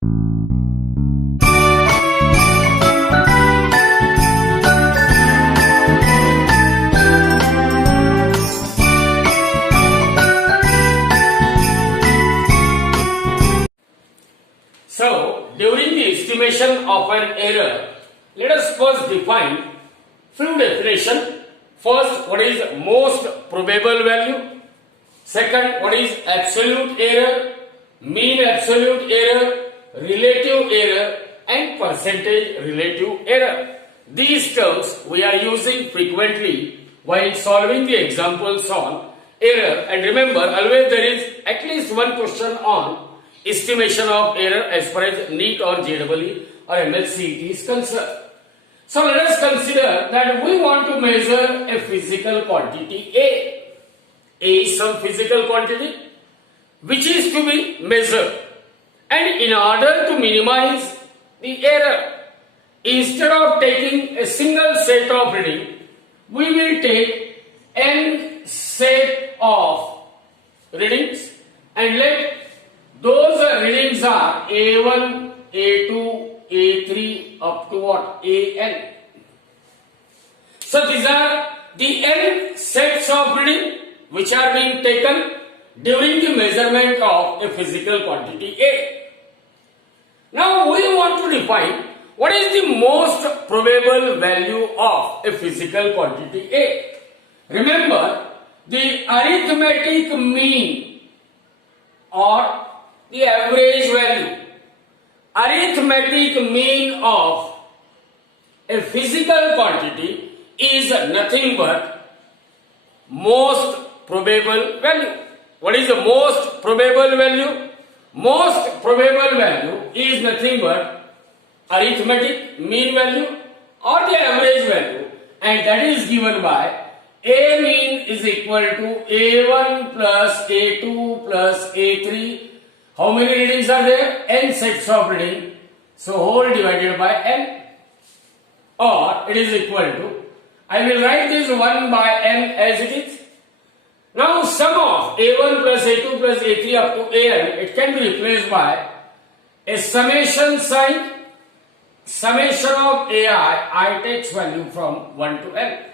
So, during the estimation of an error, let us first define few definition. First, what is most probable value? Second, what is absolute error, mean absolute error, relative error, and percentage relative error. These terms we are using frequently while solving the examples on error. And remember, always there is at least one question on estimation of error as far as NEET or JEE or MLCET is concerned. So let us consider that we want to measure a physical quantity A. A is some physical quantity which is to be measured. And in order to minimize the error, instead of taking a single set of reading, we will take n set of readings and let those readings are A1, A2, A3 up to what? AN. So these are the n sets of reading which are being taken during the measurement of a physical quantity A. Now we want to define what is the most probable value of a physical quantity A. Remember, the arithmetic mean or the average value. Arithmetic mean of a physical quantity is nothing but most probable value. What is the most probable value? Most probable value is nothing but arithmetic mean value or the average value, and that is given by A mean is equal to A1 plus A2 plus A3. How many readings are there? N sets of reading. So whole divided by n, or it is equal to, I will write this 1 by n as it is. Now sum of A1 plus A2 plus A3 up to An, it can be replaced by a summation sign. Summation of AI, I takes value from 1 to n.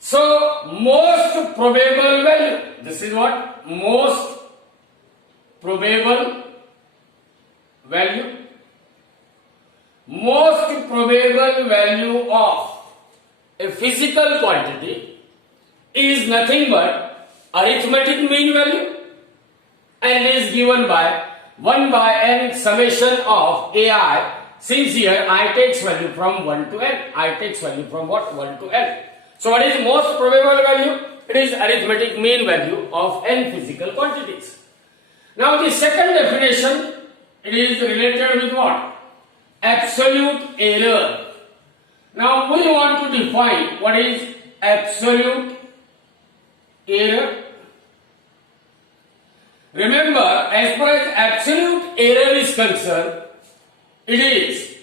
So most probable value, this is what? Most probable value. Most probable value of a physical quantity is nothing but arithmetic mean value, and is given by 1 by n summation of AI, since here I takes value from 1 to n. I takes value from what? 1 to n. So what is most probable value? It is arithmetic mean value of n physical quantities. Now the second definition, it is related with what? Absolute error. Now we want to define what is absolute error. Remember, as far as absolute error is concerned, it is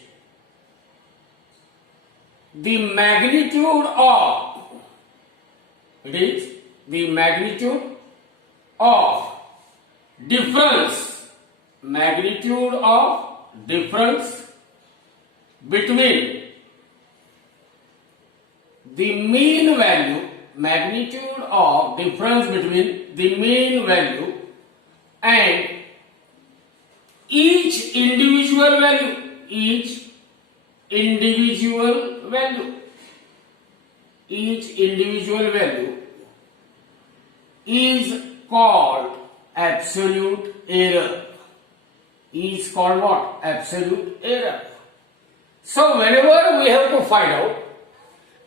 the magnitude of difference between the mean value, and each individual value is called absolute error. Is called what? Absolute error. So whenever we have to find out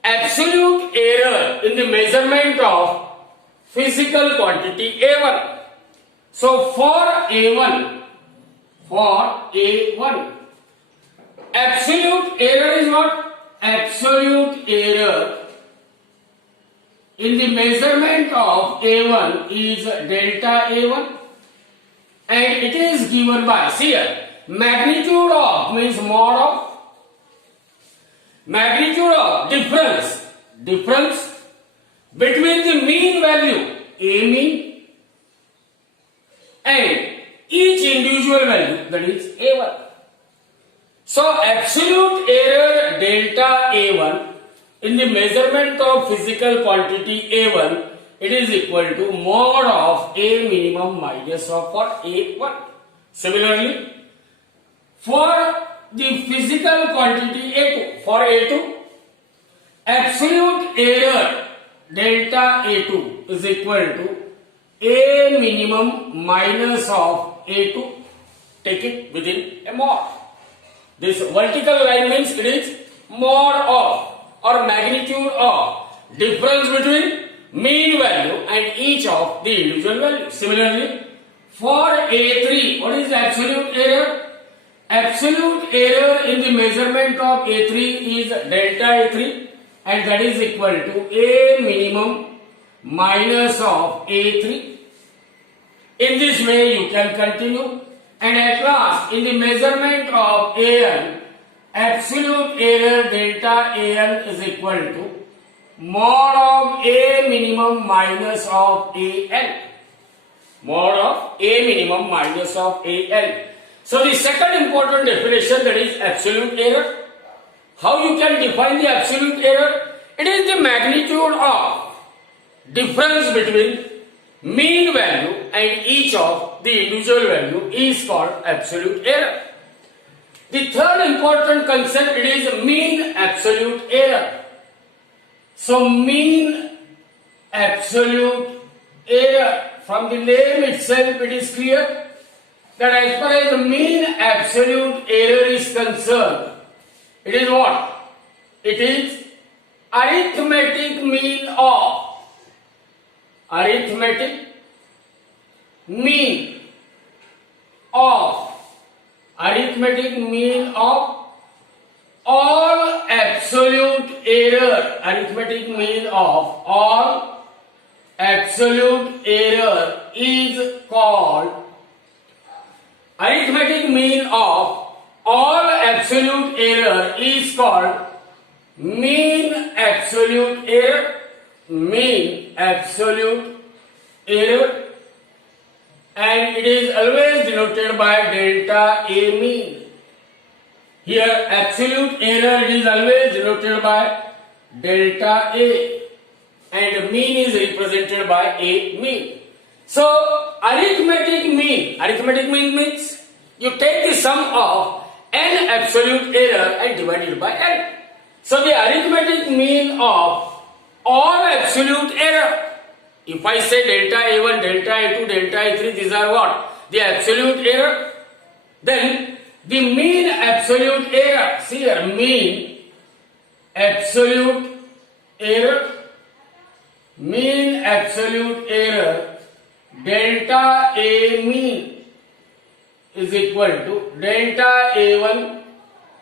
absolute error in the measurement of physical quantity A1. So for A1, absolute error is what? Absolute error in the measurement of A1 is delta A1, and it is given by, see here, magnitude of means mod of, magnitude of difference between the mean value A mean and each individual individual value, that is A1. So absolute error delta A1 in the measurement of physical quantity A1, it is equal to mod of A minimum minus of what? A1. Similarly, for the physical quantity A2, for A2, absolute error delta A2 is equal to A minimum minus of A2. Take it within a mod. This vertical line means it is mod of or magnitude of difference between mean value and each of the individual values. Similarly, for A3, what is absolute error? Absolute error in the measurement of A3 is delta A3, and that is equal to A minimum minus of A3. In this way you can continue, and at last in the measurement of AN, absolute error delta AN is equal to mod of A minimum minus of AN. Mod of A minimum minus of AN. So the second important definition, that is absolute error. How you can define the absolute error? It is the magnitude of difference between mean value and each of the individual value is called absolute error. The third important concept, it is mean absolute error. So mean absolute error, from the name itself it is clear that as far as the mean absolute error is concerned, it is what? It is arithmetic mean of arithmetic mean of all absolute error. Arithmetic mean of all absolute error is called arithmetic mean of all absolute error is called mean absolute error. Mean absolute error, and it is always denoted by delta A mean. Here absolute error is always denoted by delta A, and mean is represented by A mean. So arithmetic mean means you take the sum of n absolute error and divide it by n. So the arithmetic mean of all absolute error, if I say delta A1, delta A2, delta A3, these are what? The absolute error. Then the mean absolute error, see here, mean absolute error, delta A mean is equal to delta A1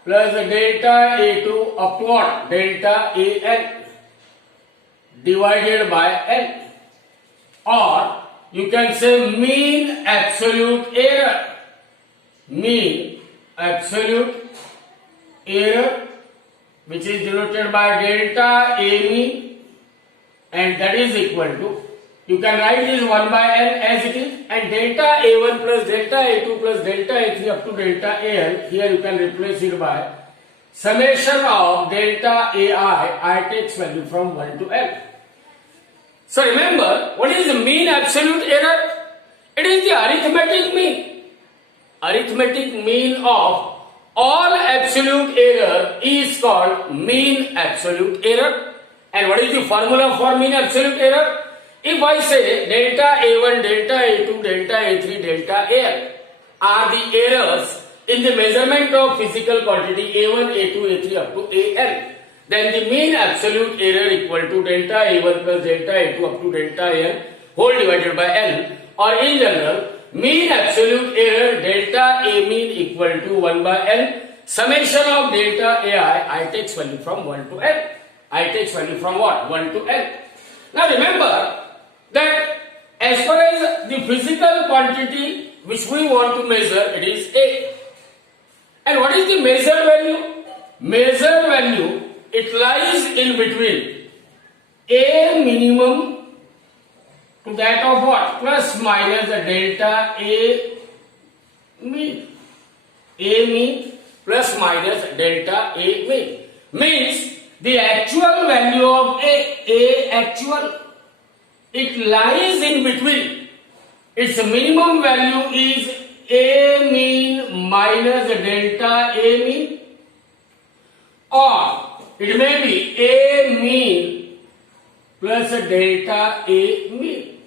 plus delta A2 up to what? Delta AN divided by n, or you can say mean absolute error, which is denoted by delta A mean, and that is equal to, you can write this 1 by n as it is, and delta A1 plus delta A2 plus delta A3 up to delta AN, here you can replace it by summation of delta AI, I takes value from 1 to n. So remember, what is the mean absolute error? It is the arithmetic mean. Arithmetic mean of all absolute error is called mean absolute error. And what is the formula for mean absolute error? If I say delta A1, delta A2, delta A3, delta AN are the errors in the measurement of physical quantity A1, A2, A3 up to AN, then the mean absolute error equal to delta A1 plus delta A2 up to delta AN whole divided by n, or in general, mean absolute error delta A mean equal to 1 by n, summation of delta AI, I takes value from 1 to n. I takes value from what? 1 to n. Now remember that as far as the physical quantity which we want to measure, it is A. And what is the measured value? Measured value, it lies in between A minimum to that of what? Plus minus the delta A mean. A mean plus minus delta A mean. Means the actual value of A actual, it lies in between. Its minimum value is A mean minus delta A mean, or it may be A mean plus delta A mean.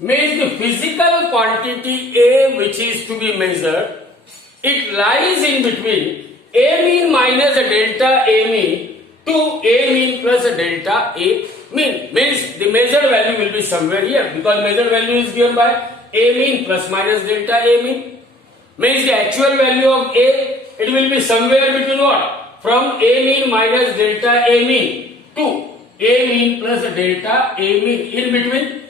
Means the physical quantity A which is to be measured, it lies in between A mean minus delta A mean to A mean plus delta A mean. Means the measured value will be somewhere here, because measured value is given by A mean plus minus delta A mean. Means the actual value of A, it will be somewhere between what? From A mean minus delta A mean to A mean plus delta A mean. In between,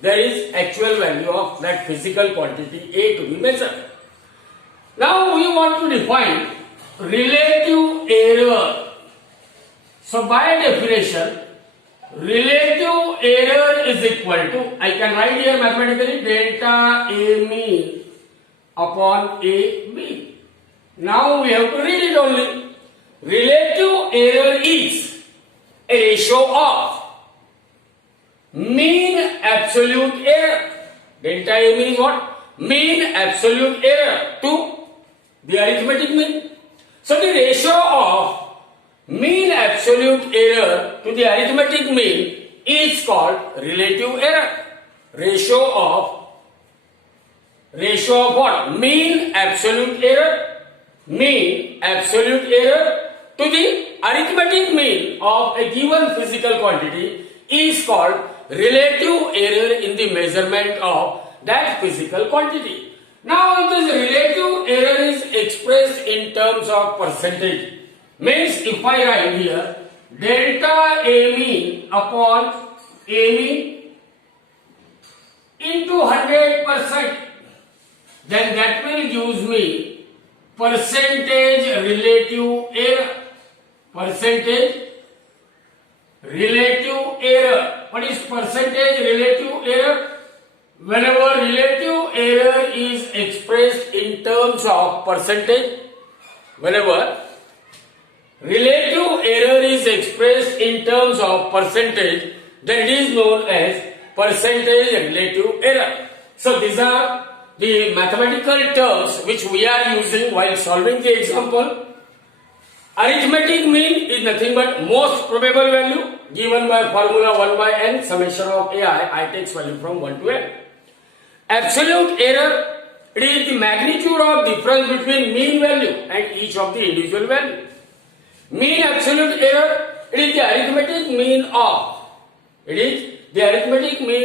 there is actual value of that physical quantity A to be measured. Now we want to define relative error. So by definition, relative error is equal to, I can write here mathematically, delta A mean upon A mean. Now we have to read it only. Relative error is a ratio of mean absolute error. Delta A mean is what? Mean absolute error to the arithmetic mean. So the ratio of mean absolute error to the arithmetic mean is called relative error. Ratio of what? Mean absolute error. Mean absolute error to the arithmetic mean of a given physical quantity is called relative error in the measurement of that physical quantity. Now this relative error is expressed in terms of percentage. Means if I write here delta A mean upon A mean into 100%, then that will give me percentage relative error. Percentage relative error. What is percentage relative error? Whenever relative error is expressed in terms of percentage, whenever relative error is expressed in terms of percentage, then it is known as percentage relative error. So these are the mathematical terms which we are using while solving the example. Arithmetic mean is nothing but most probable value given by formula 1 by n summation of I takes value from 1 to n. Absolute error, it is the magnitude of difference between mean value and each of the individual value. Mean absolute error, it is the arithmetic mean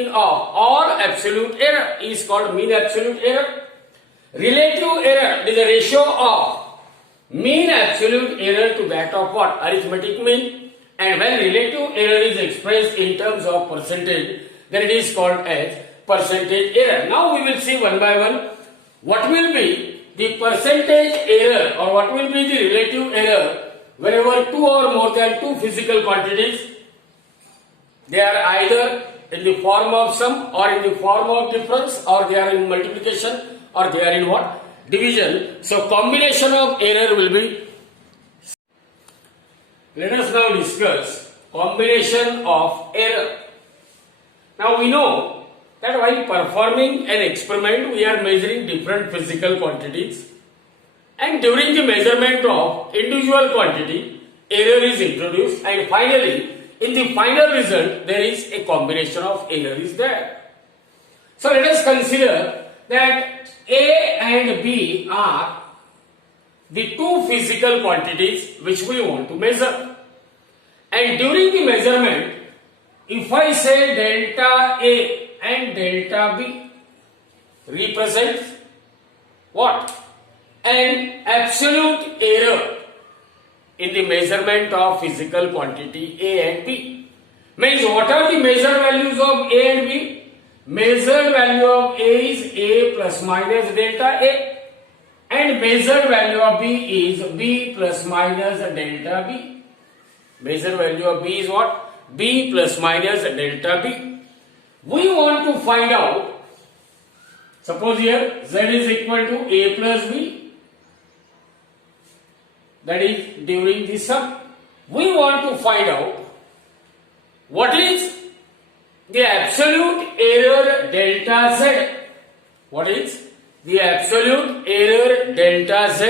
of, or absolute error is called mean absolute error. Relative error, it is the ratio of mean absolute error to that of what? Arithmetic mean. And when relative error is expressed in terms of percentage, then it is called as percentage error. Now we will see one by one what will be the percentage error or what will be the relative error whenever two or more than two physical quantities, they are either in the form of sum or in the form of difference, or they are in multiplication, or they are in what? Division. So combination of error will be. Let us now discuss combination of error. Now we know that while performing an experiment, we are measuring different physical quantities, and during the measurement of individual quantity, error is introduced, and finally, in the final result, there is a combination of error is there. So let us consider that A and B are the two physical quantities which we want to measure. And during the measurement, if I say delta A and delta B represents what? An absolute error in the measurement of physical quantity A and B. Means what are the measured values of A and B? Measured value of A is A plus minus delta A, and measured value of B is B plus minus delta B. Measured value of B is what? B plus minus delta B. We want to find out Suppose here Z is equal to A plus B, that is during the sum. We want to find out what is the absolute error delta Z. What is the absolute error delta Z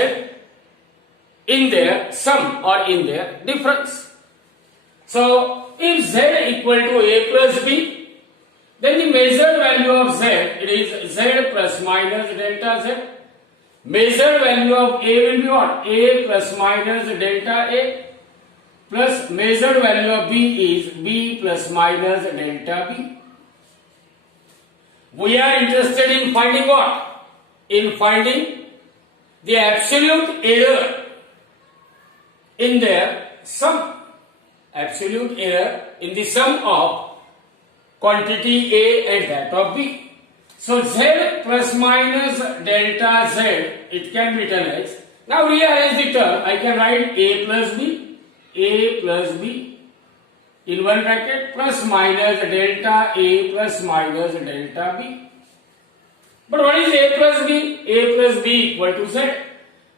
in their sum or in their difference? So, if Z equal to A plus B, then the measured value of Z, it is Z plus minus delta Z. Measured value of A will be what? A plus minus delta A, plus measured value of B is B plus minus delta B. We are interested in finding what? In finding the absolute error in their sum. Absolute error in the sum of quantity A and that of B. So Z plus minus delta Z, it can be written as, now rearrange the term, I can write A plus B in one bracket plus minus delta A plus minus delta B. But what is A plus B? A plus B equal to Z.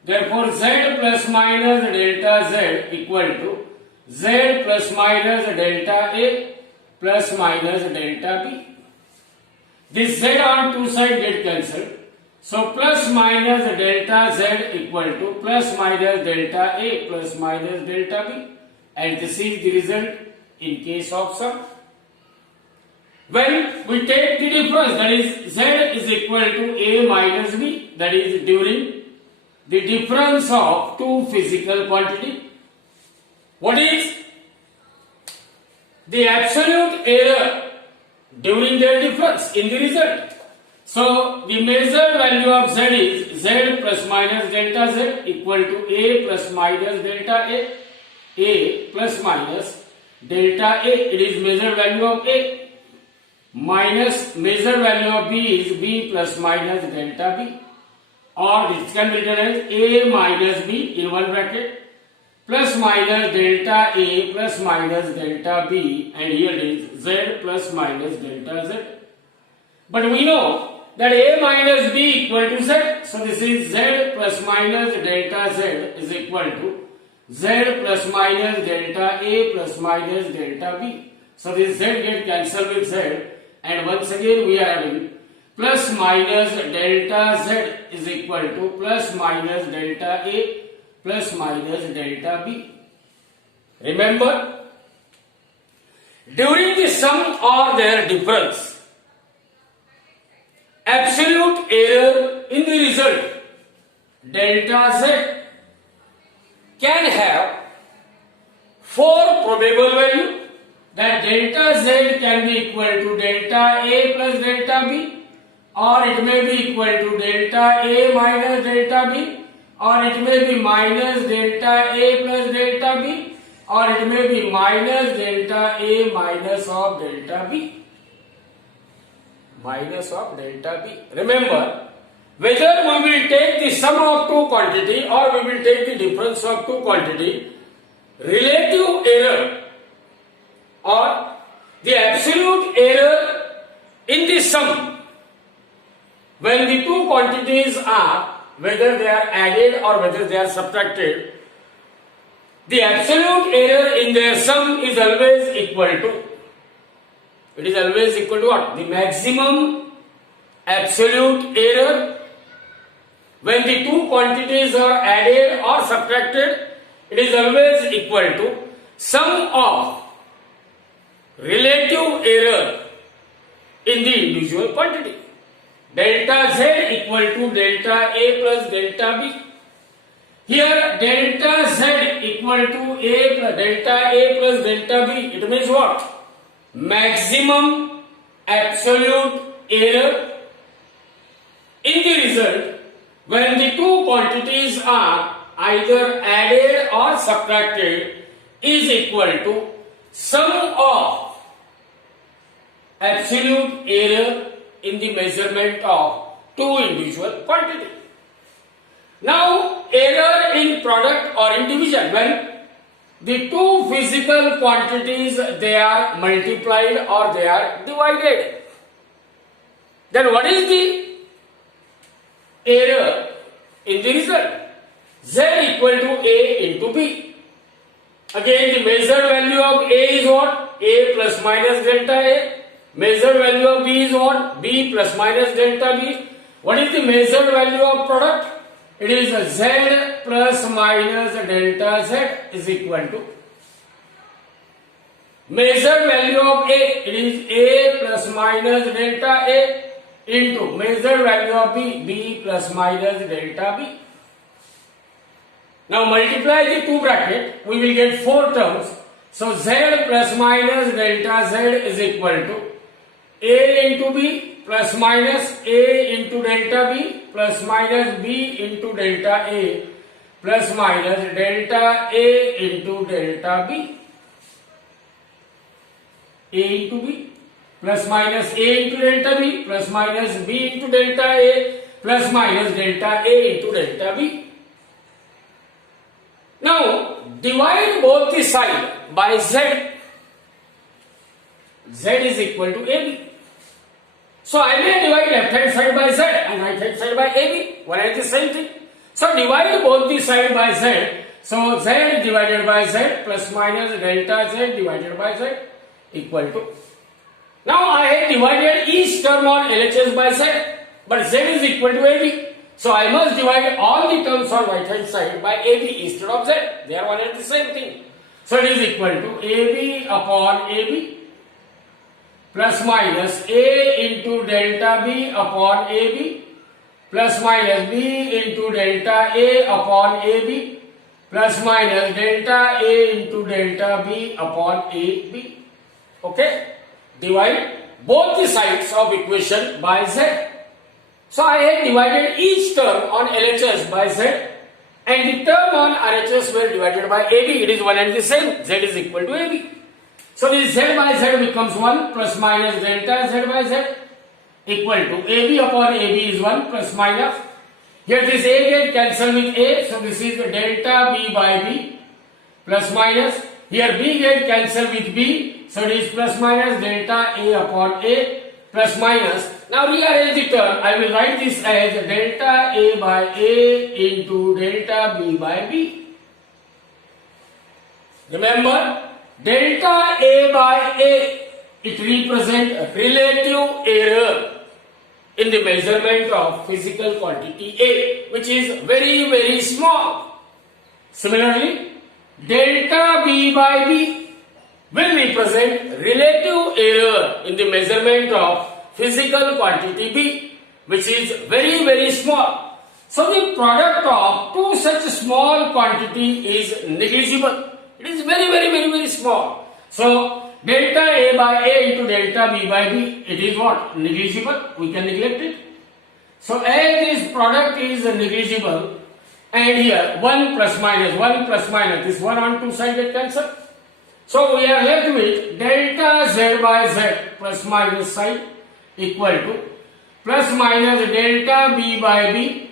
Therefore Z plus minus delta Z equal to Z plus minus delta A plus minus delta B. This Z on two sides get cancelled. So plus minus delta Z equal to plus minus delta A plus minus delta B. And this is the result in case of sum. When we take the difference, that is Z is equal to A minus B, that is during the difference of two physical quantity. What is the absolute error during their difference in the result? So the measured value of Z is Z plus minus delta Z equal to A plus minus delta A plus minus delta A, it is measured value of A, minus measured value of B is B plus minus delta B, or this can be written as A minus B in one bracket plus minus delta A plus minus delta B, and here it is Z plus minus delta Z. But we know that A minus B equal to Z, so this is Z plus minus delta Z is equal to Z plus minus delta A plus minus delta B. So this Z get cancelled with Z, and once again we are having plus minus delta Z is equal to plus minus delta A plus minus delta B. Remember, during the sum or their difference, absolute error in the result delta Z can have four probable value, that delta Z can be equal to delta A plus delta B, or it may be equal to delta A minus delta B, or it may be minus delta A plus delta B, or it may be minus delta A minus of delta B. Minus of delta B. Remember, whether we will take the sum of two quantity or we will take the difference of two quantity, relative error or the absolute error in the sum, when the two quantities are, whether they are added or whether they are subtracted, the absolute error in their sum is always equal to, it is always equal to what? The maximum absolute error. When the two quantities are added or subtracted, it is always equal to sum of relative error in the individual quantity. Delta Z equal to delta A plus delta B. Here delta Z equal to delta A plus delta B. It means what? Maximum absolute error in the result when the two quantities are either added or subtracted is equal to sum of absolute error in the measurement of two individual quantity. Now error in product or in division, when the two physical quantities they are multiplied or they are divided, then what is the error in the result. Z equal to A into B. Again, the measured value of A is what? A plus minus delta A. Measured value of B is what? B plus minus delta B. What is the measured value of product? It is Z plus minus delta Z is equal to measured value of A. It is A plus minus delta A into measured value of B. B plus minus delta B. Now multiply the two brackets, we will get 4 terms. So Z plus minus delta Z is equal to A into B plus minus A into delta B plus minus B into delta A plus minus delta A into delta B. A into B plus minus A into delta B plus minus B into delta A plus minus delta A into delta B. Now divide both the side by Z. Z is equal to AB. So I may divide left hand side by Z and right hand side by AB. One and the same thing. So divide both the side by Z. So Z divided by Z plus minus delta Z divided by Z equal to. Now I have divided each term on LHS by Z, but Z is equal to AB. So I must divide all the terms on right hand side by AB instead of Z. They are one and the same thing. So it is equal to AB upon AB plus minus A into delta B upon AB plus minus B into delta A upon AB plus minus delta A into delta B upon AB. Okay? Divide both the sides of equation by Z. So I have divided each term on LHS by Z and the term on RHS were divided by AB. It is one and the same. Z is equal to AB. So this Z by Z becomes 1 plus minus delta Z by Z equal to AB upon AB is 1 plus minus. Here this A get cancelled with A. So this is delta B by B plus minus. Here B get cancelled with B. So it is plus minus delta A upon A plus minus. Now rearrange the term. I will write this as delta A by A into delta B by B. Remember, delta A by A, it represents relative error in the measurement of physical quantity A, which is very, very small. Similarly, delta B by B will represent relative error in the measurement of physical quantity B, which is very, very small. So the product of two such small quantity is negligible. It is very, very, very, very small. So delta A by A into delta B by B, it is what? Negligible. We can neglect it. So as this product is negligible, and here 1 plus minus, this 1 on two sides get cancelled. So we are left with delta Z by Z plus minus side equal to plus minus delta B by B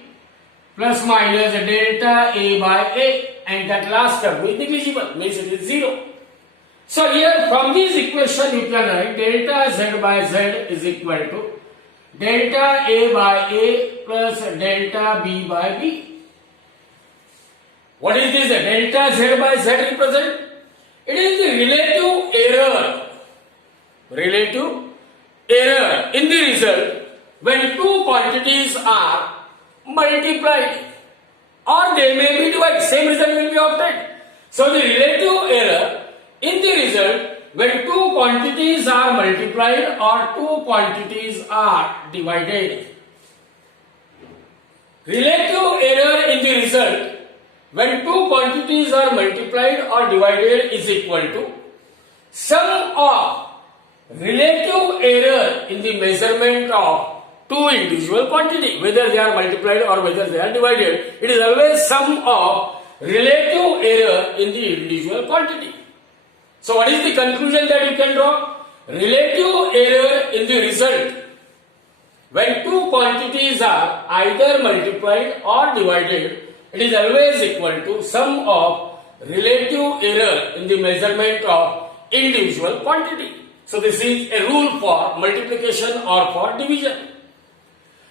plus minus delta A by A, and that last term is negligible, means it is 0. So here from this equation you can write delta Z by Z is equal to delta A by A plus delta B by B. What is this delta Z by Z represent? It is the relative error in the result when two quantities are multiplied or they may be divided, same result will be obtained. So the relative error in the result when two quantities are multiplied or two quantities are divided. Relative error in the result when two quantities are multiplied or divided is equal to sum of relative error in the measurement of two individual quantity, whether they are multiplied or whether they are divided. It is always sum of relative error in the individual quantity. So what is the conclusion that you can draw? Relative error in the result when two quantities are either multiplied or divided, it is always equal to sum of relative error in the measurement of individual quantity. So this is a rule for multiplication or for division.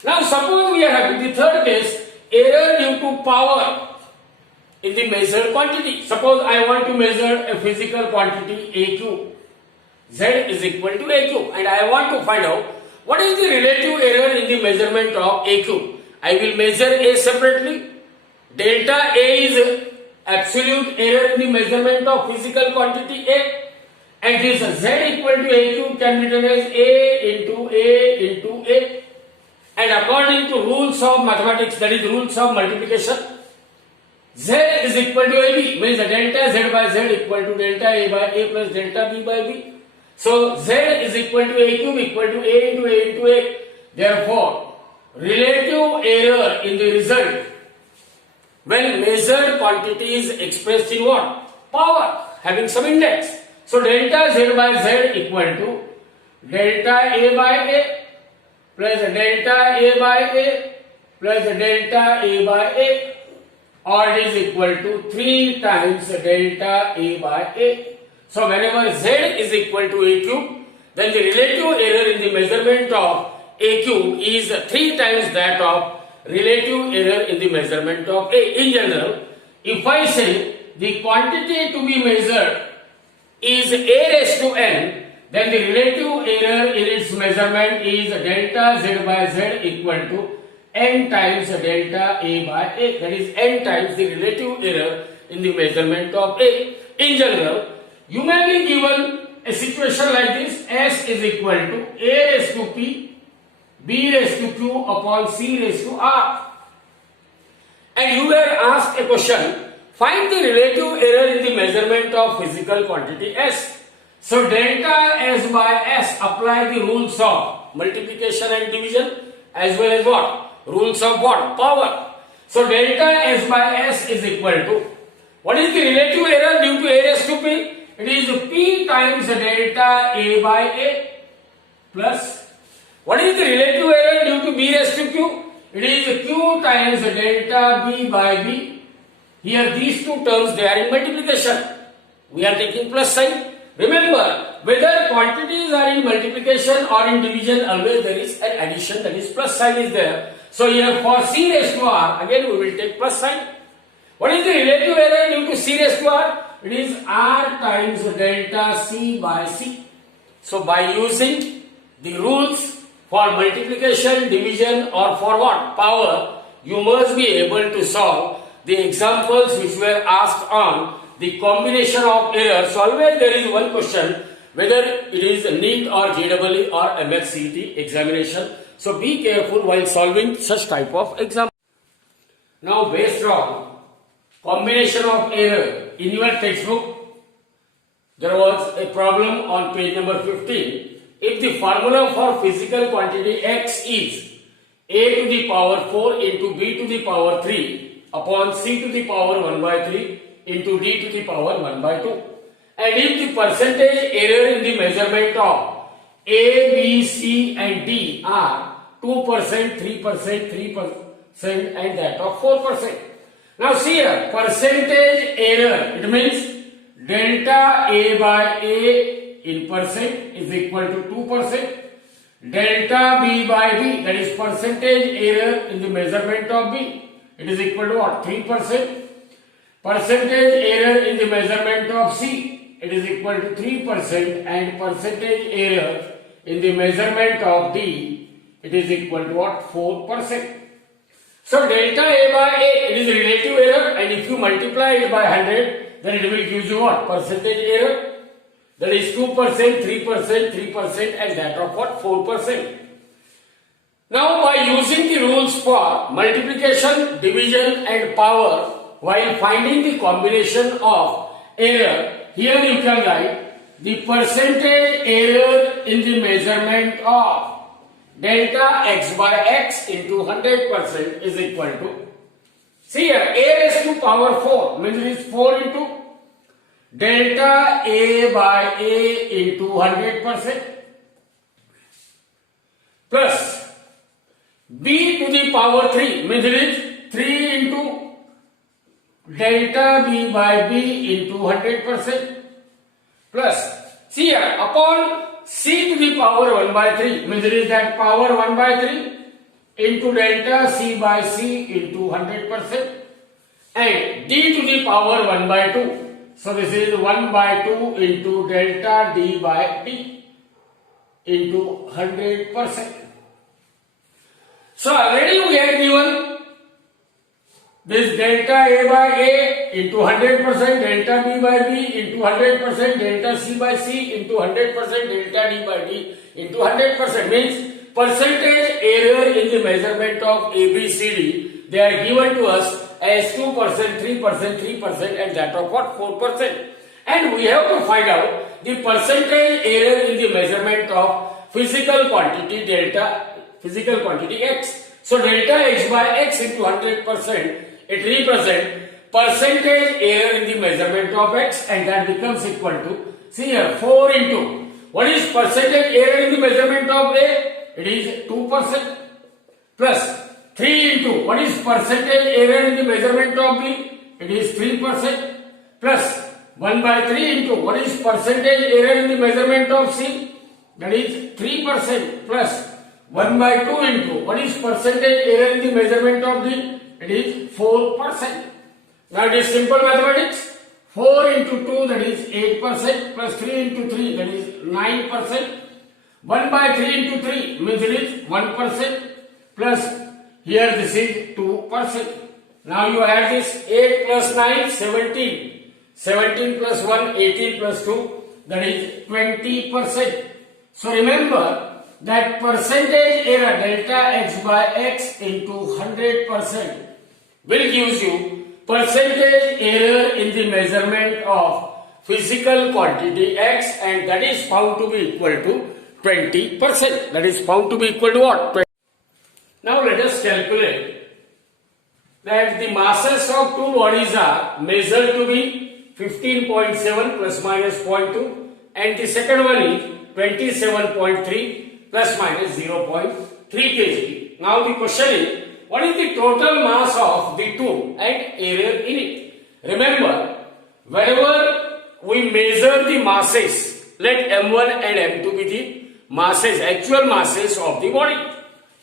Now suppose we are having the third case, error due to power in the measured quantity. Suppose I want to measure a physical quantity AQ. Z is equal to AQ, and I want to find out what is the relative error in the measurement of AQ. I will measure A separately. Delta A is absolute error in the measurement of physical quantity A, and this Z equal to AQ can be written as A into A into A. And according to rules of mathematics, that is rules of multiplication, Z is equal to AB, means delta Z by Z equal to delta A by A plus delta B by B. So Z is equal to A cube equal to A into A into A. Therefore, relative error in the result when measured quantity is expressed in what? Power, having some index. So delta Z by Z equal to delta A by A plus delta A by A plus delta A by A, or it is equal to 3 times delta A by A. So whenever Z is equal to A cube, then the relative error in the measurement of A cube is 3 times that of relative error in the measurement of A. In general, if I say the quantity to be measured is A raised to n, then the relative error in its measurement is delta Z by Z equal to n times delta A by A. That is n times the relative error in the measurement of A. In general, you may be given a situation like this: S is equal to A raised to P, B raised to Q upon C raised to R. And you were asked a question, find the relative error in the measurement of physical quantity S. So delta S by S, apply the rules of multiplication and division as well as what? Rules of what? Power. So delta S by S is equal to, what is the relative error due to A raised to P? It is P times delta A by A plus, what is the relative error due to B raised to Q? It is Q times delta B by B. Here these two terms, they are in multiplication. We are taking plus sign. Remember, whether quantities are in multiplication or in division, always there is an addition, that is plus sign is there. So here for C raised to R, again we will take plus sign. What is the relative error due to C raised to R? It is R times delta C by C. So by using the rules for multiplication, division, or for what? Power, you must be able to solve the examples which were asked on the combination of errors. So always there is one question, whether it is NEET or JEE or MSCT examination. So be careful while solving such type of exam. Now based on combination of error, in your textbook there was a problem on page number 15. If the formula for physical quantity X is A to the power 4 into B to the power 3 upon C to the power 1 by 3 into D to the power 1 by 2. And if the percentage error in the measurement of A, B, C and D are 2%, 3%, 3% and that of 4%. Now see here, percentage error, it means delta A by A in percent is equal to 2%. Delta B by B, that is percentage error in the measurement of B, it is equal to what? 3%. Percentage error in the measurement of C, it is equal to 3%, and percentage error in the measurement of D, it is equal to what? 4%. So delta A by A, it is relative error, and if you multiply it by 100, then it will give you what? Percentage error. That is 2%, 3%, 3% and that of what? 4%. Now by using the rules for multiplication, division and power, while finding the combination of error, here you can write the percentage error in the measurement of delta X by X into 100% is equal to, see here, A raised to power 4 means it is 4 into delta A by A into 100% plus B to the power 3 means it is 3 into delta B by B into 100% plus, see here, upon C to the power 1 by 3 means it is that power 1 by 3 into delta C by C into 100% and d to the power 1 by 2. So this is 1 by 2 into delta d by d into 100%. So already we have given this delta A by A into 100%, delta B by B into 100%, delta C by C into 100%, delta D by D into 100%. Means percentage error in the measurement of ABCD, they are given to us as 2%, 3%, 3% and that of what? 4%. And we have to find out the percentage error in the measurement of physical quantity delta, physical quantity X. So delta X by X into 100%, it represents percentage error in the measurement of X and that becomes equal to, see here, 4 into, what is percentage error in the measurement of A? It is 2% plus 3 into, what is percentage error in the measurement of B? It is 3% plus 1 by 3 into, what is percentage error in the measurement of C? That is 3% plus 1 by 2 into, what is percentage error in the measurement of D? It is 4%. Now it is simple mathematics. 4 into 2, that is 8%, plus 3 into 3, that is 9%. 1 by 3 into 3 means it is 1%, plus here this is 2%. Now you add this 8 plus 9, 17. 17 plus 1, 18 plus 2, that is 20%. So remember that percentage error delta X by X into 100% will give you percentage error in the measurement of physical quantity X and that is found to be equal to 20%. That is found to be equal to what? 20. Now let us calculate that the masses of two bodies are measured to be 15.7 plus minus 0.2 and the second one is 27.3 plus minus 0.3 kg. Now the question is, what is the total mass of the two and error in it? Remember, whenever we measure the masses, let M1 and M2 be the masses, actual masses of the body.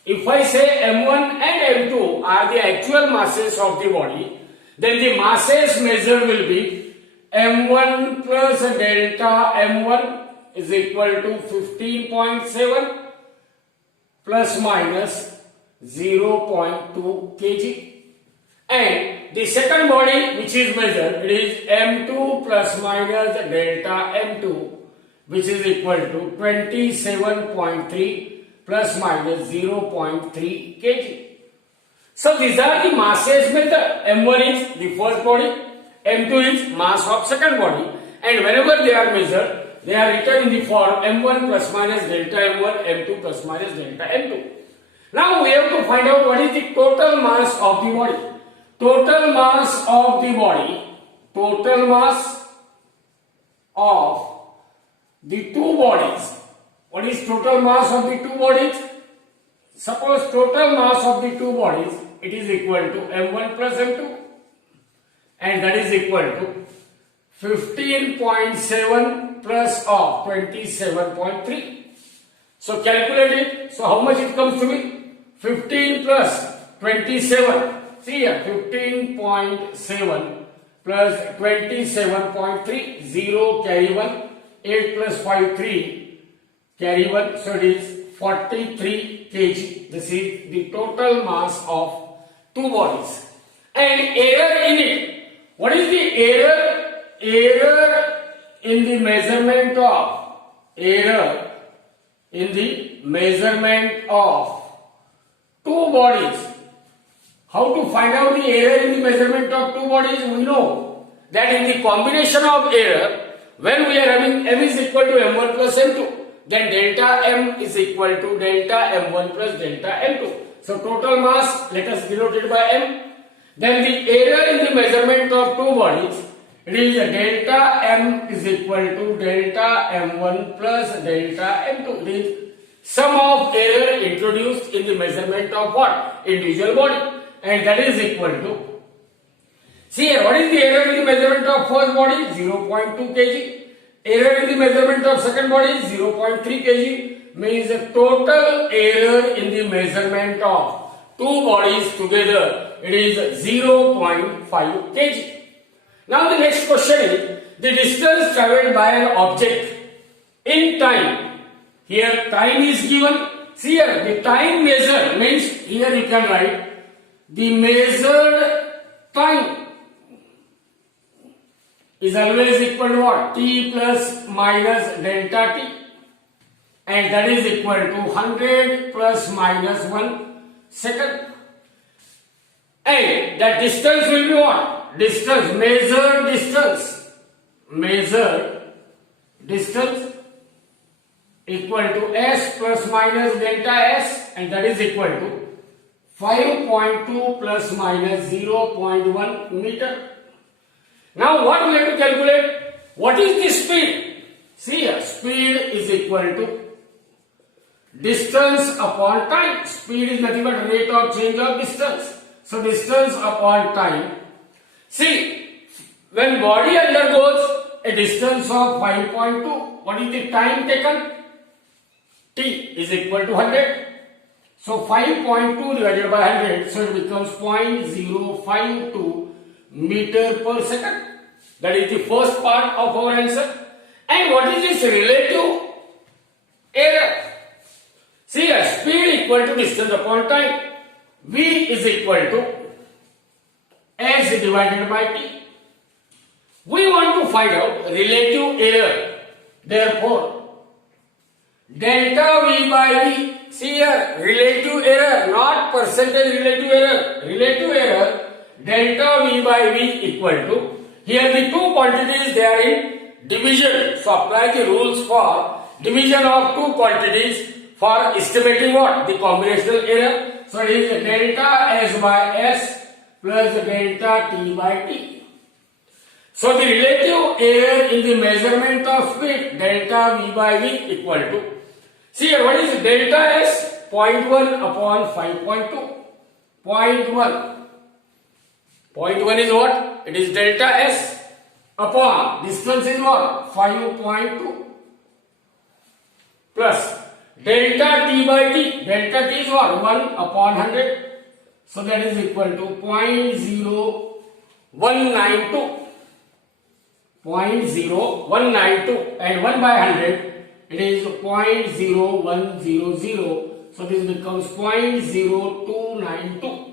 If I say M1 and M2 are the actual masses of the body, then the masses measured will be M1 plus delta M1 is equal to 15.7 plus minus 0.2 kg. And the second body which is measured, it is M2 plus minus delta M2 which is equal to 27.3 plus minus 0.3 kg. So these are the masses measured. M1 is the first body, M2 is mass of second body, and whenever they are measured, they are written in the form M1 plus minus delta M1, M2 plus minus delta M2. Now we have to find out what is the total mass of the body. Total mass of the body, total mass of the two bodies. What is total mass of the two bodies? Suppose total mass of the two bodies, it is equal to M1 plus M2 and that is equal to 15.7 plus of 27.3. So calculate it. So how much it comes to be? 15 plus 27. See here, 15.7 plus 27.3. 0 carry 1. 8 plus 5, 3. Carry 1. So it is 43 kg. This is the total mass of two bodies. And error in it. What is the error? Error in the measurement of two bodies. How to find out the error in the measurement of two bodies? We know that in the combination of error, when we are having M is equal to M1 plus M2, then delta M is equal to delta M1 plus delta M2. So total mass, let us denote it by M. Then the error in the measurement of two bodies, it is delta M is equal to delta M1 plus delta M2. It is sum of error introduced in the measurement of what? Individual body. And that is equal to, see here, what is the error in the measurement of first body? 0.2 kg. Error in the measurement of second body is 0.3 kg. Means the total error in the measurement of two bodies together, it is 0.5 kg. Now the next question is the distance traveled by an object in time. Here time is given. See here, the time measured means here you can write the measured time is always equal to what? T plus minus delta t, and that is equal to 100 plus minus 1 second. And that distance will be what? Distance, measured distance equal to s plus minus delta s, and that is equal to 5.2 plus minus 0.1 meter. Now what we have to calculate? What is the speed? See here, speed is equal to distance upon time. Speed is nothing but rate of change of distance. So distance upon time. See, when body undergoes a distance of 5.2, what is the time taken? T is equal to 100. So 5.2 divided by 100, so it becomes 0.052 meter per second. That is the first part of our answer. And what is this relative error? See here, speed equal to distance upon time. V is equal to S divided by T. We want to find out relative error. Therefore, delta V by V. See here, relative error, not percentage relative error. Relative error, delta V by V equal to, here the two quantities they are in division. So apply the rules for division of two quantities for estimating what? The combinational error. So it is delta S by S plus delta T by T. So the relative error in the measurement of speed, delta V by V equal to, see here, what is delta S? 0.1 upon 5.2. 0.1. 0.1 is what? It is delta S upon distance is what? 5.2 plus delta T by T. Delta T is what? 1 upon 100. So that is equal to 0.0192. 0.0192 and 1 by 100. It is 0.0100. So this becomes 0.0292.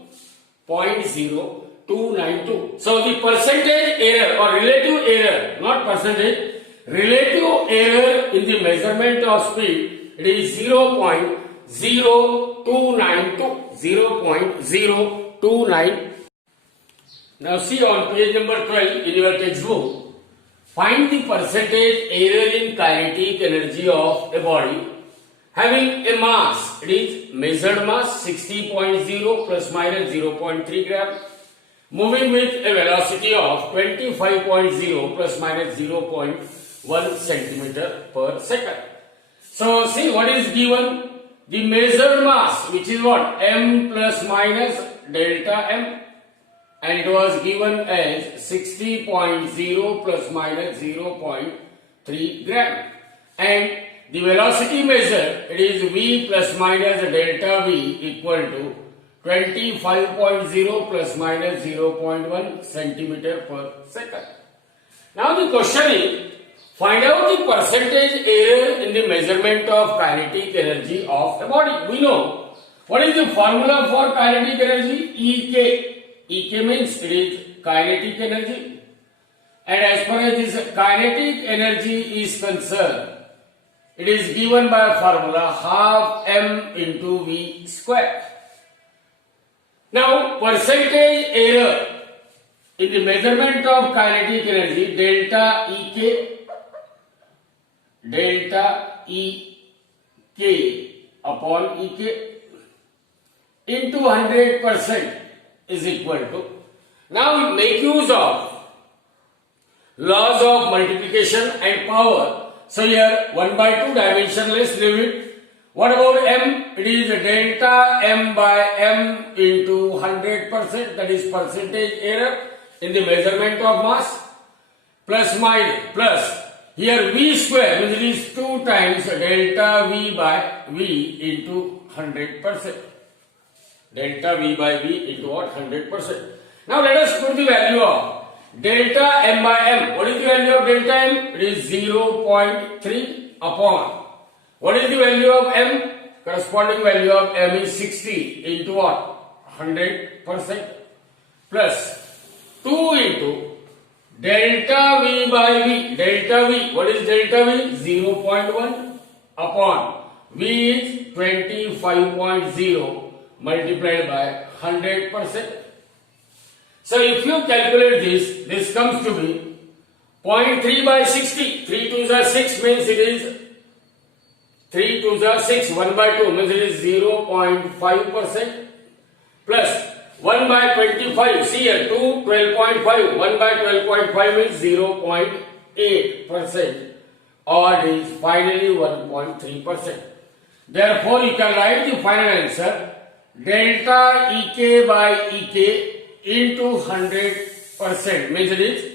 0.0292. So the percentage error or relative error, not percentage, relative error in the measurement of speed, it is 0.0292. 0.029. Now see on page number 12 in your textbook. Find the percentage error in kinetic energy of a body having a mass. It is measured mass 60.0 plus minus 0.3 gram, moving with a velocity of 25.0 plus minus 0.1 centimeter per second. So see what is given? The measured mass, which is what? M plus minus delta M. And it was given as 60.0 plus minus 0.3 gram. And the velocity measured, it is V plus minus delta V equal to 25.0 plus minus 0.1 centimeter per second. Now the question is, find out the percentage error in the measurement of kinetic energy of a body. We know what is the formula for kinetic energy? EK. EK means it is kinetic energy, and as far as this kinetic energy is concerned, it is given by a formula half m into v square. Now percentage error in the measurement of kinetic energy, delta EK upon EK into 100% is equal to, now we make use of laws of multiplication and power. So here 1 by 2 dimensionless, leave it. What about m? It is delta m by m into 100%, that is percentage error in the measurement of mass, plus minus plus here v square, which is 2 times delta v by v into 100%. Delta V by V into what? 100%. Now let us put the value of delta M by M. What is the value of delta M? It is 0.3 upon. What is the value of M? Corresponding value of M is 60 into what? 100% plus 2 into delta V by V. Delta V. What is delta V? 0.1 upon. V is 25.0 multiplied by 100%. So if you calculate this, this comes to be 0.3 by 60. 3 2s are 6 means it is 3 2s are 6. 1 by 2 means it is 0.5% plus 1 by 25. See here 2 12.5. 1 by 12.5 means 0.8% or it is finally 1.3%. Therefore you can write the final answer delta Ek by Ek into 100% means it is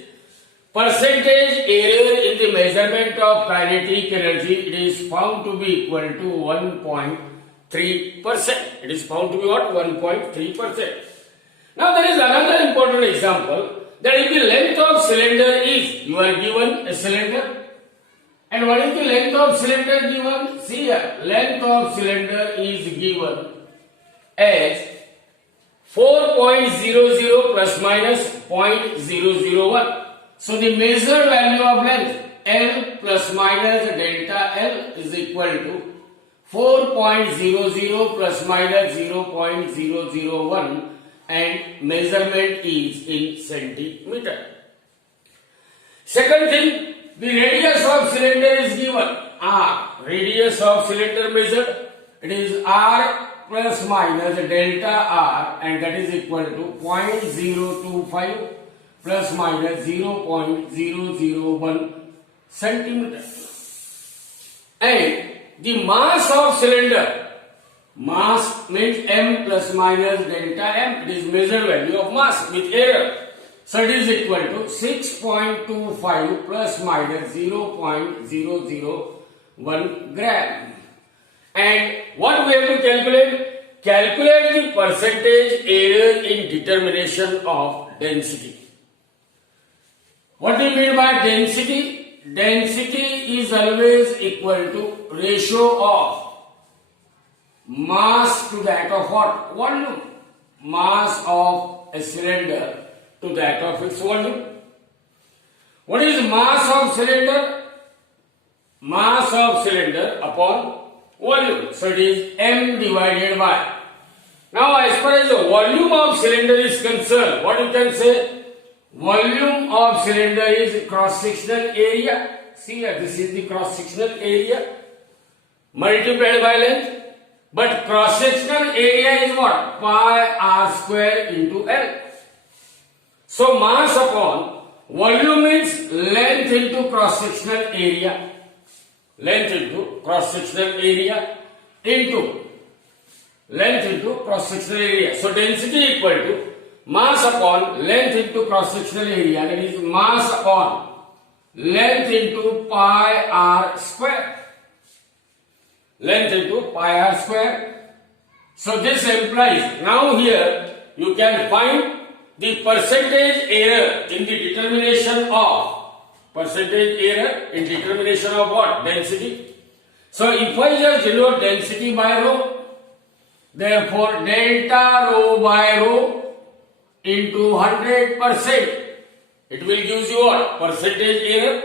percentage error in the measurement of kinetic energy. It is found to be equal to 1.3%. It is found to be what? 1.3%. Now there is another important example that if the length of cylinder is, you are given a cylinder, and what is the length of cylinder given? See here, length of cylinder is given as 4.00 plus minus 0.001. So the measured value of length L plus minus delta L is equal to 4.00 plus minus 0.001 and measurement is in centimeter. Second thing, the radius of cylinder is given R. Radius of cylinder measured, it is R plus minus delta R and that is equal to 0.025 plus minus 0.001 centimeter. And the mass of cylinder, mass means M plus minus delta M, it is measured value of mass with error. So it is equal to 6.25 plus minus 0.001 gram. And what we have to calculate? Calculate the percentage error in determination of density. What do you mean by density? Density is always equal to ratio of mass to that of what? Volume. Mass of a cylinder to that of its volume. What is mass of cylinder? Mass of cylinder upon volume. So it is M divided by. Now as far as the volume of cylinder is concerned, what you can say? Volume of cylinder is cross-sectional area. See here, this is the cross-sectional area multiplied by length. But cross-sectional area is what? Pi r square into L. So mass upon volume means length into cross-sectional area. Length into cross-sectional area into length into cross-sectional area. So density equal to mass upon length into cross-sectional area, that is mass upon length into pi r square. Length into pi r square. So this implies, now here you can find the percentage error in the determination of what? Density. So if I just denote density by rho, therefore delta rho by rho into 100%, it will give you what? Percentage error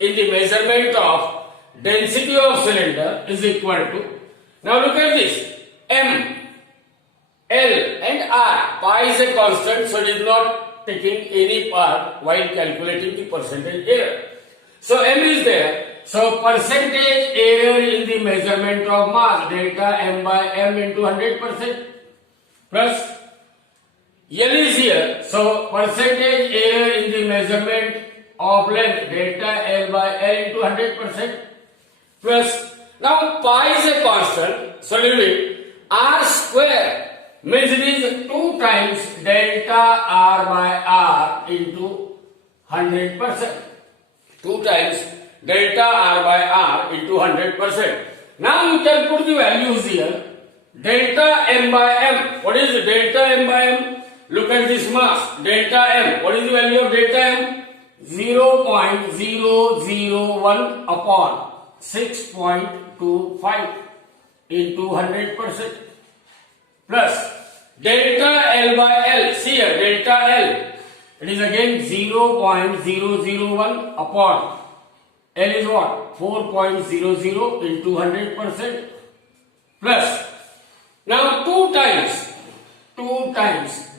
in the measurement of density of cylinder is equal to, now look at this, M, L and R. Pi is a constant, so it is not taking any part while calculating the percentage error. So M is there, so percentage error in the measurement of mass, delta M by M into 100% plus L is here, so percentage error in the measurement of length, delta L by L into 100% plus, now pi is a constant, so R square means it is 2 times delta R by R into 100%. 2 times delta R by R into 100%. Now you can put the values here. delta m by m. What is delta m by m? Look at this mass. Delta m. What is the value of delta m? 0.001 upon 6.25 into 100% plus delta L by L. See here, delta L. It is again 0.001 upon L is what? 4.00 into 100% plus. Now 2 times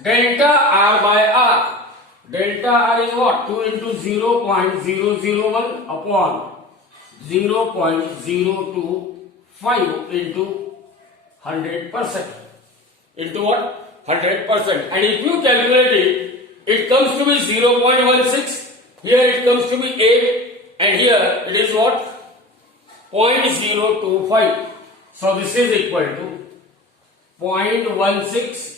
delta R by R. Delta R is what? 2 into 0.001 upon 0.025 into 100%. Into what? 100%. And if you calculate it, it comes to be 0.16. Here it comes to be 8. And here it is what? 0.025. So this is equal to 0.16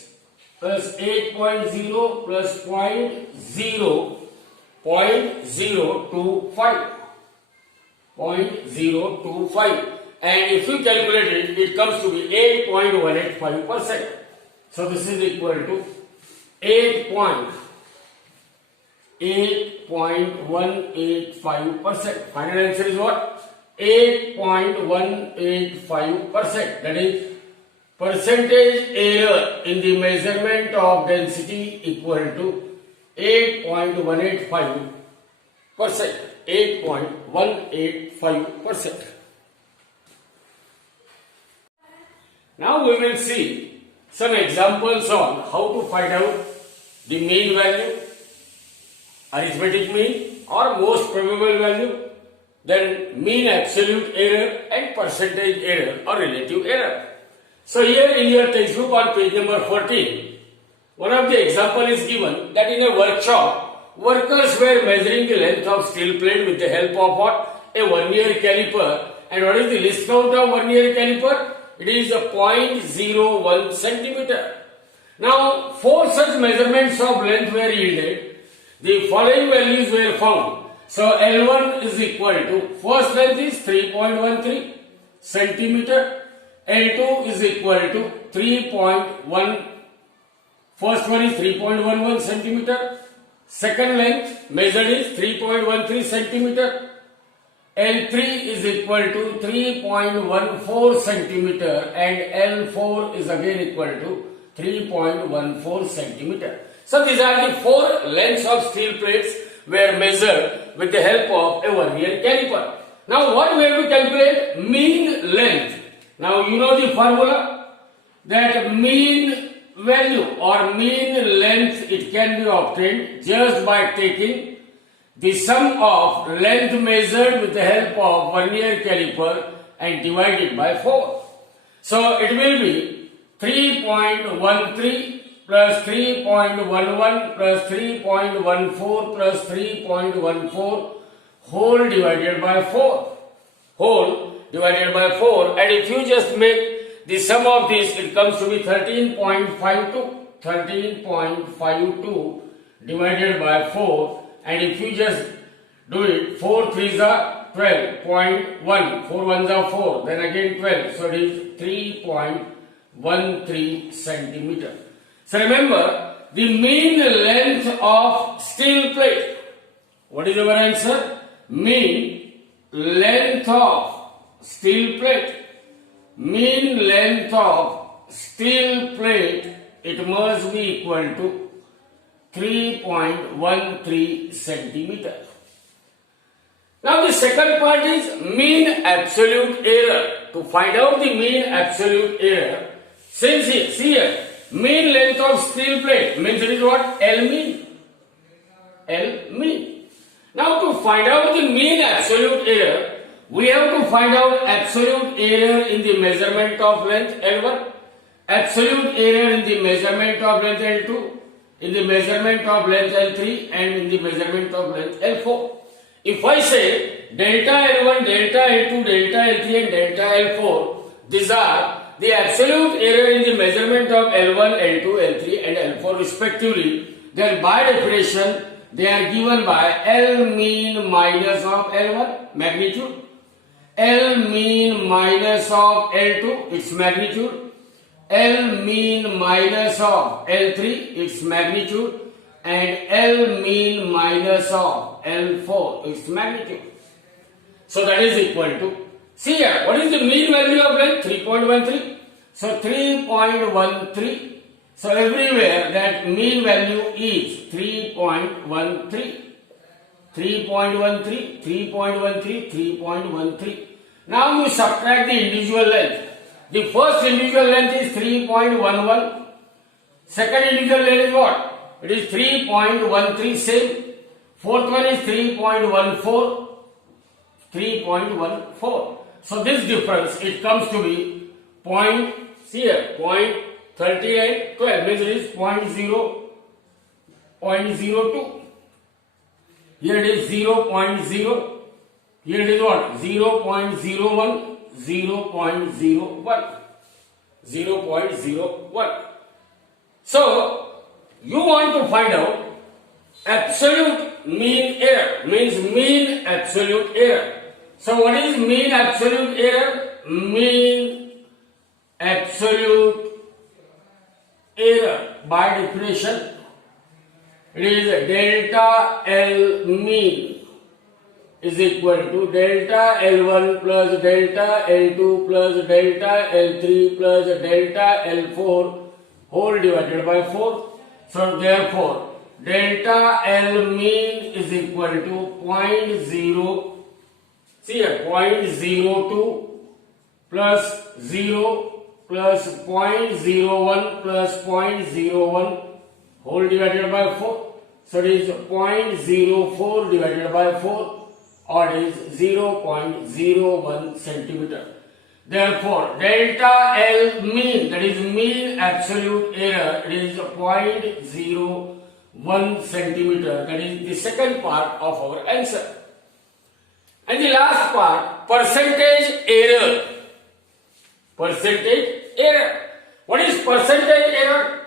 plus 8.0 plus 0.025. 0.025. And if you calculate it, it comes to be 8.185%. So this is equal to 8.185%. Final answer is what? 8.185%. That is percentage error in the measurement of density equal to 8.185%. 8.185%. Now we will see some examples on how to find out the mean value, arithmetic mean or most probable value, then mean absolute error and percentage error or relative error. So here in your textbook on page number 14, one of the example is given that in a workshop, workers were measuring the length of steel plate with the help of what? A vernier caliper. And what is the least count of vernier caliper? It is a 0.01 centimeter. Now, 4 such measurements of length were yielded. The following values were found. So, L1 is equal to, first length is 3.13 centimeter. L2 is equal to 3.1, first one is 3.11 centimeter. Second length measured is 3.13 centimeter. L3 is equal to 3.14 centimeter and L4 is again equal to 3.14 centimeter. So these are the 4 lengths of steel plates were measured with the help of a vernier caliper. Now what we have to calculate? Mean length. Now you know the formula that mean value or mean length, it can be obtained just by taking the sum of length measured with the help of vernier caliper and divided by 4. So it will be 3.13 plus 3.11 plus 3.14 plus 3.14 whole divided by 4. Whole divided by 4, and if you just make the sum of this, it comes to be 13.52. 13.52 divided by 4, and if you just do it, 4 3s are 12.1, 4 1s are 4, then again 12, so it is 3.13 centimeter. So remember, the mean length of steel plate. What is our answer? Mean length of steel plate. Mean length of steel plate, it must be equal to 3.13 centimeter. Now the second part is mean absolute error. To find out the mean absolute error, since here, see here, mean length of steel plate means it is what? L mean. L mean. Now to find out the mean absolute error, we have to find out absolute error in the measurement of length L1, absolute error in the measurement of length L2, in the measurement of length L3 and in the measurement of length L4. If I say delta L1, delta L2, delta L3 and delta L4, these are the absolute error in the measurement of L1, L2, L3 and L4 respectively, then by definition they are given by L mean minus of L1 magnitude, L mean minus of L2 its magnitude, L mean minus of L3, its magnitude, and L mean minus of L4, its magnitude. So that is equal to, see here, what is the mean value of length? 3.13. So 3.13. So everywhere that mean value is 3.13. 3.13, 3.13, 3.13. Now you subtract the individual length. The first individual length is 3.11. Second individual length is what? It is 3.13 same. Fourth one is 3.14. 3.14. So this difference, it comes to be point, see here, 0.3812 means it is 0.02. Here it is 0.0. Here it is what? 0.01, 0.01, 0.01. So, you want to find out absolute mean error, means mean absolute error. So, what is mean absolute error? Mean absolute error by definition, it is delta L mean is equal to delta L1 plus delta L2 plus delta L3 plus delta L4 whole divided by 4. So therefore delta L mean is equal to 0.0, see here, 0.02 plus 0 plus 0.01 plus 0.01 whole divided by 4. So it is 0.04 divided by 4, or it is 0.01 centimeter. Therefore, delta L mean, that is mean absolute error, it is 0.01 centimeter. That is the second part of our answer. And the last part, percentage error. Percentage error. What is percentage error?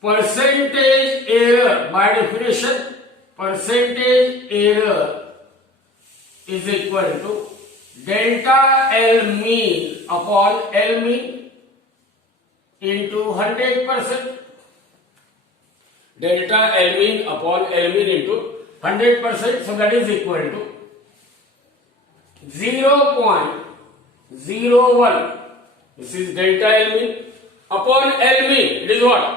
Percentage error, by definition, percentage error is equal to delta L mean upon L mean into 100%. Delta L mean upon L mean into 100%. So that is equal to 0.01. This is delta L mean upon L mean. It is what?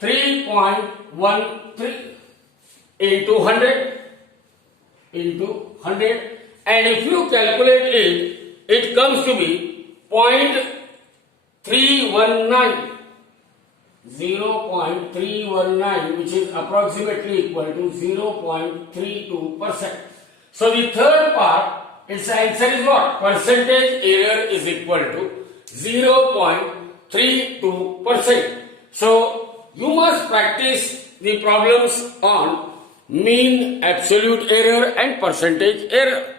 3.13 into 100 into 100. And if you calculate it, it comes to be 0.319. 0.319, which is approximately equal to 0.32%. So the third part, its answer is what? Percentage error is equal to 0.32%. So you must practice the problems on mean absolute error and percentage error.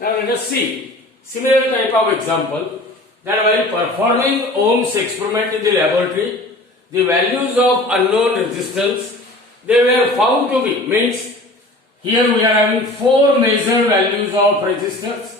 Now let us see similar type of example, that while performing Ohm's experiment in the laboratory, the values of unknown resistance, they were found to be, means here we are having 4 measured values of resistors.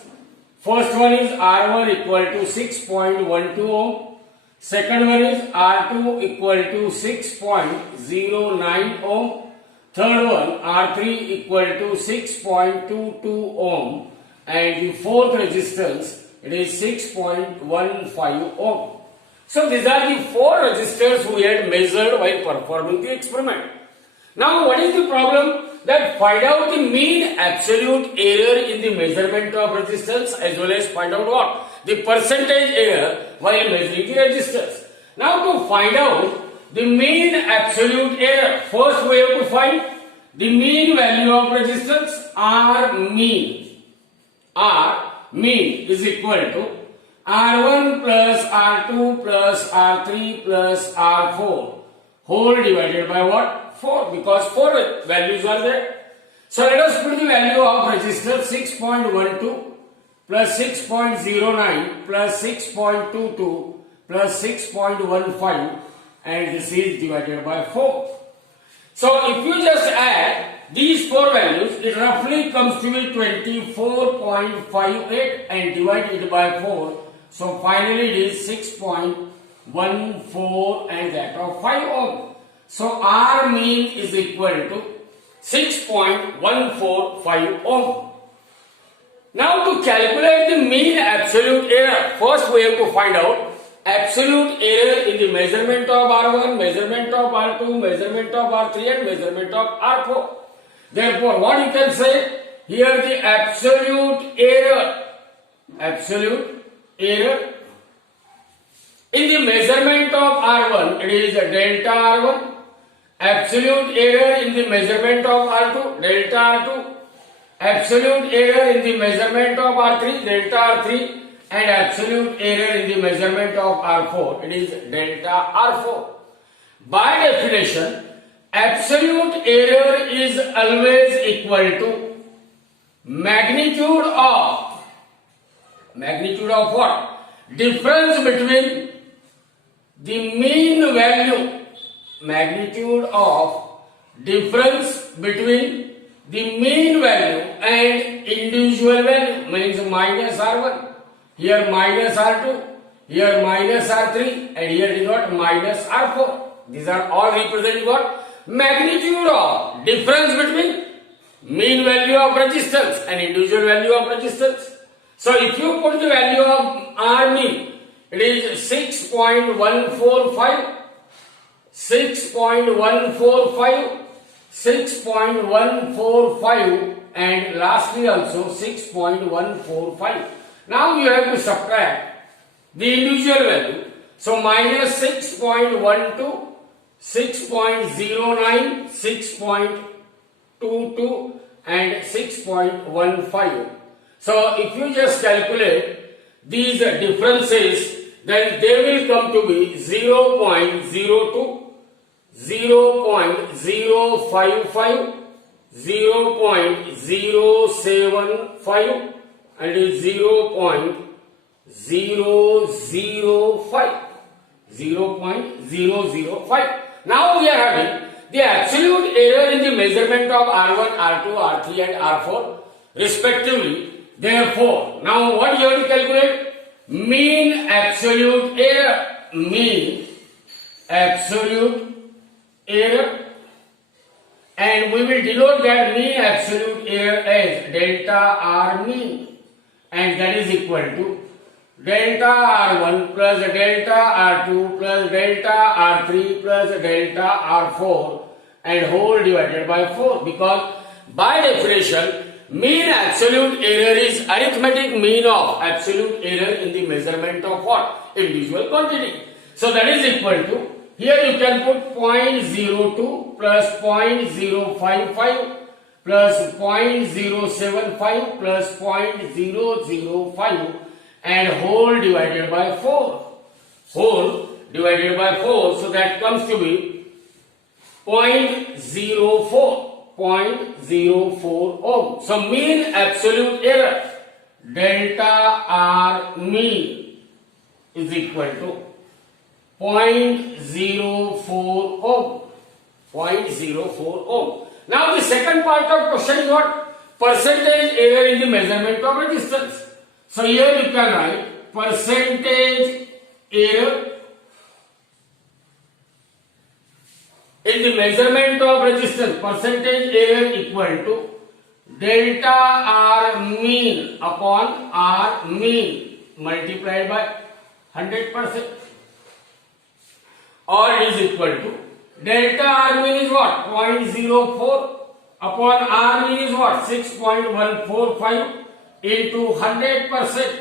First one is R1 equal to 6.12 ohm. Second one is R2 equal to 6.09 ohm. Third one R3 equal to 6.22 ohm. And the fourth resistance, it is 6.15 ohm. So these are the 4 resistors we had measured while performing the experiment. Now what is the problem? That find out the mean absolute error in the measurement of resistance, as well as find out what? The percentage error while measuring the resistors. Now to find out the mean absolute error, first we have to find the mean value of resistance, R mean. R mean is equal to R1 plus R2 plus R3 plus R4 whole divided by what? 4, because 4 values are there. So let us put the value of resistor 6.12 plus 6.09 plus 6.22 plus 6.15, and this is divided by 4. So if you just add these 4 values, it roughly comes to be 24.58 and divide it by 4. So finally it is 6.15 1, 4 and that of 5 ohm. So R mean is equal to 6.145 ohm. Now to calculate the mean absolute error, first we have to find out absolute error in the measurement of R1, measurement of R2, measurement of R3 and measurement of R4. Therefore, what you can say here, the absolute error in the measurement of R1, it is delta R1, absolute error in the measurement of R2, delta R2, absolute error in the measurement of R3, delta R3, and absolute error in the measurement of R4, it is delta R4. By definition, absolute error is always equal to magnitude of what? Difference between the mean value, magnitude of difference between the mean value and individual value, means minus R1, here minus R2, here minus R3, and here is what? Minus R4. These are all representing what? Magnitude of difference between mean value of resistance and individual value of resistance. So if you put the value of R mean, it is 6.145, 6.145, and lastly also 6.145. Now you have to subtract the individual value. So minus 6.12, 6.09, 6.22 and 6.15. So if you just calculate these differences, then they will come to be 0.02, 0.055, 0.075 and 0.005. 0.005. Now we are having the absolute error in the measurement of R1, R2, R3 and R4 respectively. Therefore, now what you have to calculate? Mean absolute error. Mean absolute error. And we will denote that mean absolute error as delta R mean. And that is equal to delta R1 plus delta R2 plus delta R3 plus delta R4 and whole divided by 4, because by definition mean absolute error is arithmetic mean of absolute error in the measurement of what? Individual quantity. So that is equal to, here you can put 0.02 plus 0.055 plus 0.075 plus 0.005 and whole divided by 4. Whole divided by 4, so that comes to be 0.04 ohm. So mean absolute error delta R mean is equal to 0.04 ohm. 0.04 ohm. Now the second part of question is what? Percentage error in the measurement of resistance. So here you can write percentage error in the measurement of resistance. Percentage error equal to delta R mean upon R mean multiplied by 100%, or it is equal to delta R mean is what? 0.04 upon R mean is what? 6.145 into 100%,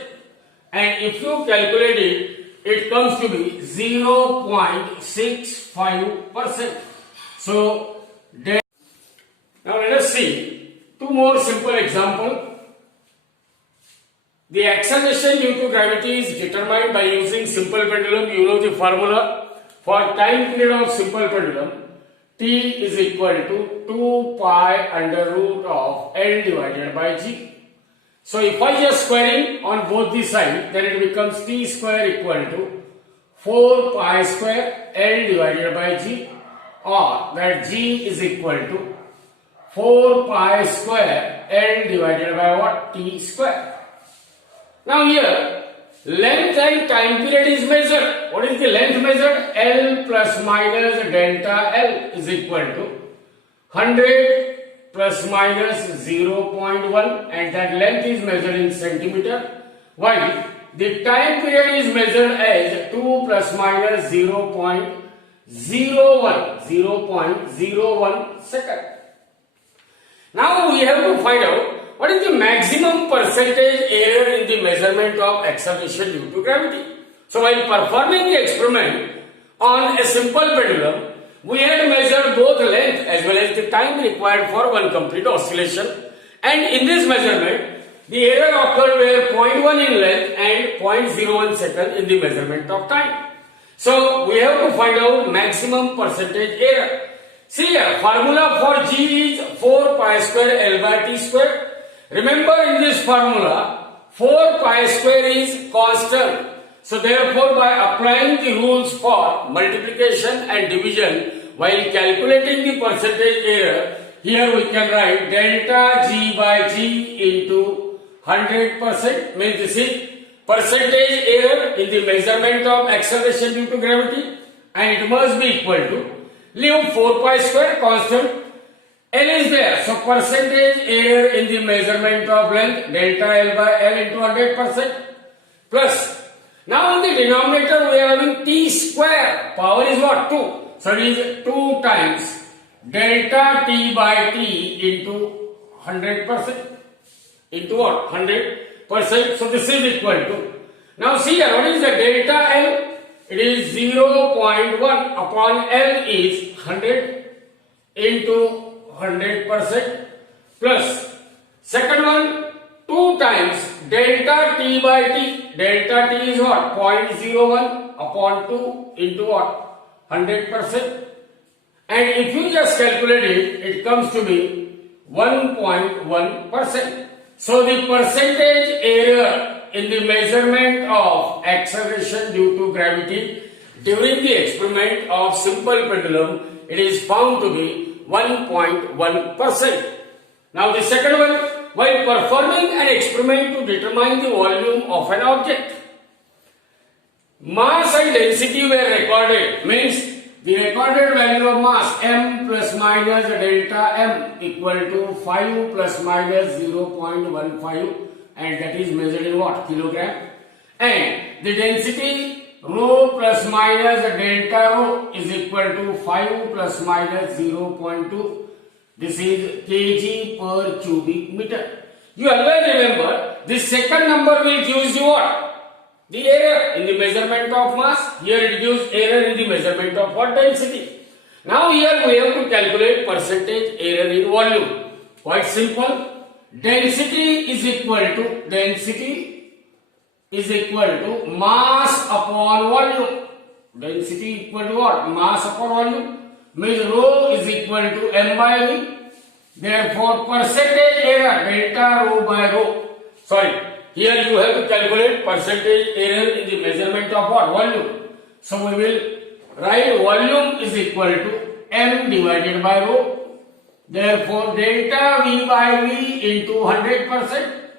and if you calculate it, it comes to be 0.65%. So now let us see two more simple examples. The acceleration due to gravity is determined by using simple pendulum. You know the formula. For time period of simple pendulum, T is equal to 2 pi under root of L divided by G. So if I just squaring on both the sides, then it becomes T square equal to 4 pi square L divided by G, or that G is equal to 4 pi square L divided by what? T square. Now here, length and time period is measured. What is the length measured? L plus minus delta L is equal to 100 plus minus 0.1, and that length is measured in centimeter, while the time period is measured as 2 plus minus 0.01 second. Now we have to find out what is the maximum percentage error in the measurement of acceleration due to gravity. So while performing the experiment on a simple pendulum, we had measured both length as well as the time required for one complete oscillation, and in this measurement the error occurred where 0.1 in length and 0.01 second in the measurement of time. So we have to find out maximum percentage error. See here, formula for G is 4 pi square L by T square. Remember, in this formula 4 pi square is constant. So therefore, by applying the rules for multiplication and division while calculating the percentage error, here we can write delta G by G into 100%, means this is percentage error in the measurement of acceleration due to gravity, and it must be equal to, leave 4 pi square constant, L is there, so percentage error in the measurement of length delta L by L into 100%, plus, now in the denominator we are having T square, power is what? 2, so it is 2 times delta T by T into 100%, into what? 100%, so this is equal to, now see here, what is the delta L? It is 0.1 upon L is 100 into 100% plus, second one, 2 times delta T by T, delta T is what? 0.01 upon 2 into what? 100%, and if you just calculate it, it comes to be 1.1%. So the percentage error in the measurement of acceleration due to gravity during the experiment of simple pendulum, it is found to be 1.1%. Now the second one, while performing an experiment to determine the volume of an object, mass and density were recorded, means the recorded value of mass m plus minus delta m equal to 5 plus minus 0.15, and that is measured in what? Kilogram. And the density rho plus minus delta rho is equal to 5 plus minus 0.2. This is kg per cubic meter. You always remember, this second number will give you what? The error in the measurement of mass. Here it gives error in the measurement of what? Density. Now here we have to calculate percentage error in volume. Quite simple. Density is equal to mass upon volume. Density equal to what? Mass upon volume. Means rho is equal to m by v. Therefore percentage error delta rho by rho. Sorry, here you have to calculate percentage error in the measurement of what? Volume. So we will write volume is equal to m divided by rho. Therefore delta v by v into 100%.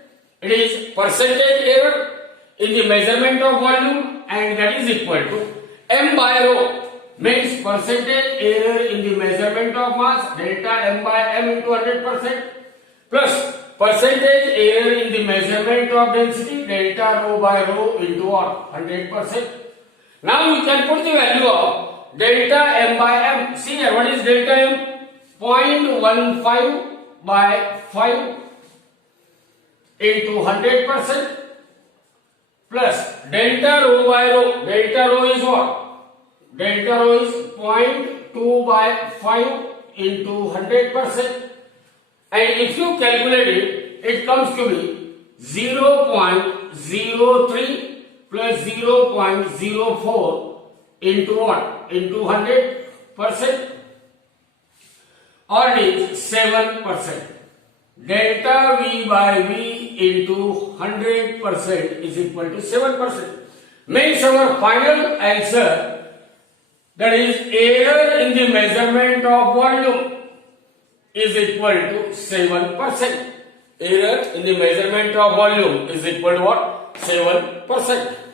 It is percentage error in the measurement of volume, and that is equal to m by rho, means percentage error in the measurement of mass delta m by m into 100% plus percentage error in the measurement of density delta rho by rho into what? 100%. Now we can put the value of delta m by m. See here, what is delta m? 0.15 by 5 into 100% plus delta rho by rho. Delta rho is what? Delta rho is 0.2 by 5 into 100%, and if you calculate it, it comes to be 0.03 plus 0.04 into what? Into 100%, or it is 7%. Delta v by v into 100% is equal to 7%. Means our final answer, that is error in the measurement of volume, is equal to 7%. Error in the measurement of volume is equal to what? 7%.